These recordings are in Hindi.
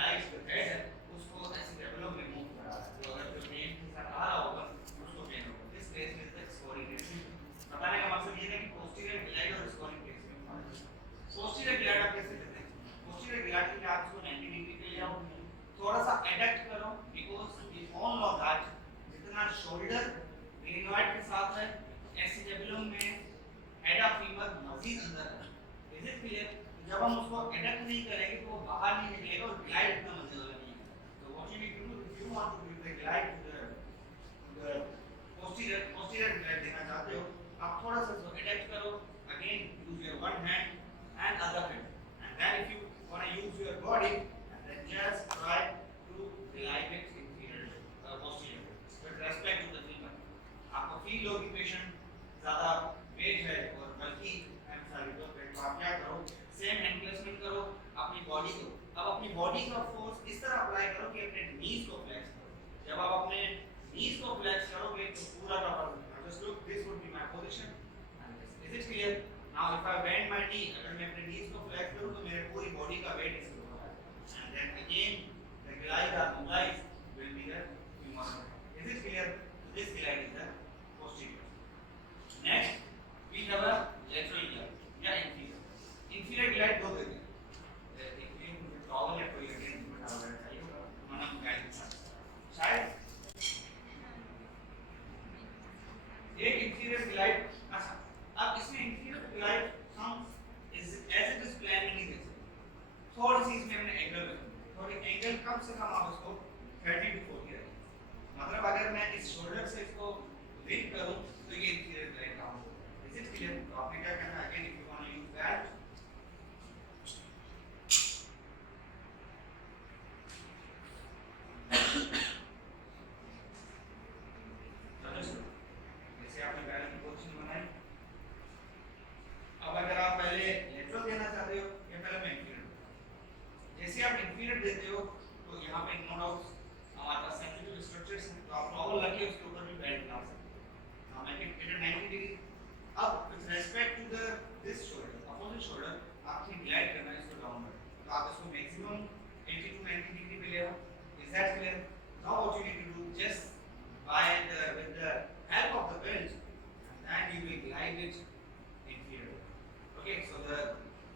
ग्लाइड जो हेड है उसको ऐसे टेबलों में मूव करा रहा है, तो अगर जो मेन हिस्सा आ रहा होगा उसको पेन होगा। This case is the scoring case. बताने का मकसद ये है कि पोस्टीरियर ग्लाइड और स्कोरिंग केस में फर्क है। पोस्टीरियर ग्लाइड आप कैसे लेते हैं? पोस्टीरियर ग्लाइड के लिए आप इसको 90 डिग्री पे ले आओ, थोड़ा सा एडक्ट करो, because we all know that जितना शोल्डर ग्रीनोइड के साथ है, एसिटेबुलम में हेड ऑफ फीमर मजीद अंदर है। Is it clear? जब हम उसको एडक्ट नहीं करेंगे तो वो बाहर नहीं निकलेगा और ग्लाइड इतना मजेदार नहीं है। तो what you need to do if you want to give the glide to the posterior glide देना चाहते हो, आप थोड़ा सा इसको एडक्ट करो, again use your one hand and other hand, and then if you want to use your body and then just try to glide it inferior posterior with respect to the femur। आपको फील होगी पेशेंट ज्यादा वेट है और बल्कि तो आप क्या करो, सेम हैंड प्लेसमेंट करो अपनी बॉडी को। अब अपनी बॉडी का फोर्स इस तरह अप्लाई करो कि अपने नीज को फ्लेक्स करो। जब आप अपने नीज को फ्लेक्स करोगे तो पूरा का पूरा, just look, this would be my position and this. Is it clear? Now if I bend my knee, अगर मैं अपने नीज को फ्लेक्स करूं तो मेरे पूरी बॉडी का वेट इस पे होगा, and then again the glide or mobilise will be the femoral। Is it clear? This glide is the posterior। Next we have a lateral glide या inferior glide दो देते हैं, एक में टॉवल या कोई अगेन बना हुआ है चाहिए होगा मनम गाइड शायद एक inferior glide। अच्छा, अब इसमें inferior glide हम is as it is plan नहीं दे सकते, थोड़ी सी इसमें हमने एंगल रखी, थोड़ी एंगल कम से कम आप उसको 30 to 40 रखें। मतलब अगर मैं इस शोल्डर से इसको लिंक करूं तो ये inferior glide काम होगा। Is it clear? तो आपने क्या करना है, again if you want to use that, जैसे आपने पहले की पोजीशन बनाई। अब अगर आप पहले लेटरल देना चाहते हो या पहले मैं इंफीरियर, जैसे आप इंफीरियर देते हो तो यहाँ पे नो डाउट हमारे पास सेंसिटिव स्ट्रक्चर्स हैं, तो आप नॉर्मल रखिए उसके ऊपर भी बेंड बना सकते हो। Now make it 90 degree. अब with respect to the this shoulder, opposite shoulder, आपको ग्लाइड करना है इसको डाउनवर्ड, तो आप इसको मैक्सिमम 80 to 90 डिग्री पे ले आओ। Is that clear? Now what you need to do, just by with the help of the belt, and you will glide it inferior। Okay, so the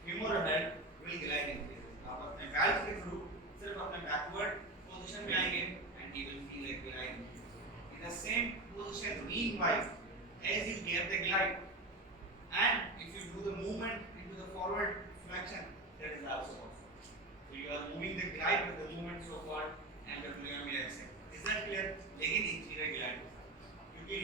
femoral head will glide inferior। आप अपने valve के थ्रू सिर्फ अपने backward position में आएंगे and you will feel like glide inferior। In the same position, meanwhile, as you get the glide,